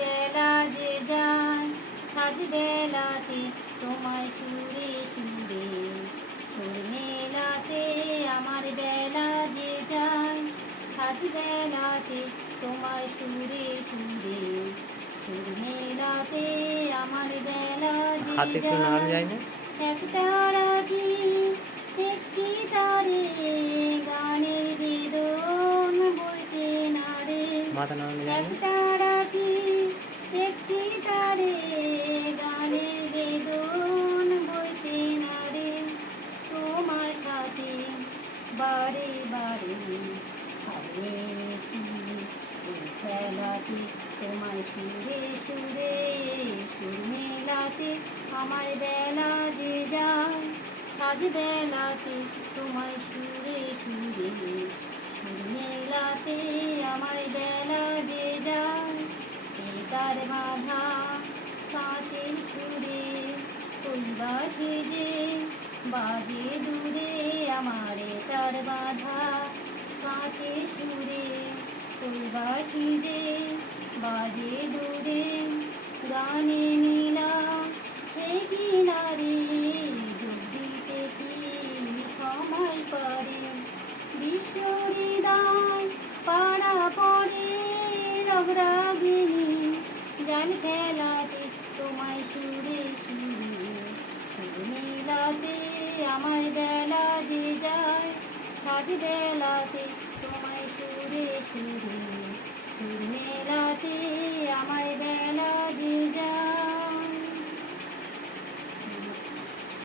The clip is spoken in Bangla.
বেলা যে যায় সাজ বেলাতে তোমায় সুরে সুরে সুর মেলাতে আমার বেলা যে যায় সাজ বেলাতে তোমার সুরে সুরে সুর মেলাতে আমার বেলা যে হাত একটু নাড়ানো যায় যায় না? একটা রাগি একটি তারে গানের বেদন বইতে নারে মাথা নাড়ানো যায় না? একটা রাগি একটি তারে গানের বেদন বইতে নারে তোমার সাথে বারে বারে হারিয়েছি এই খেলাতে তোমায় সুরে সুরে সুর মেলাতে আমার বেলা যে যায় সাজ বেলাতে তোমায় সুরে সুরে সুর মেলাতে আমার বেলা যে যায় তার বাধা কাঁচের সুরে কৈবাসে যে বাজে দূরে আমারে তার বাধা কাঁচের সুরে কৈবাসি যে বাজে দূরে গানে নীলা সে কিনারে যোগ দিতে কি সময় পারে বিশ্ব হৃদয় পাড়া পড়ে রগরাগিনী জাল খেলাতে তোমায় সুরে সুরে সুর মেলাতে আমার বেলা যে যায় সাজ বেলাতে তোমায় সুরে সুরে সুর মেলাতে আমার বেলা যে যায়।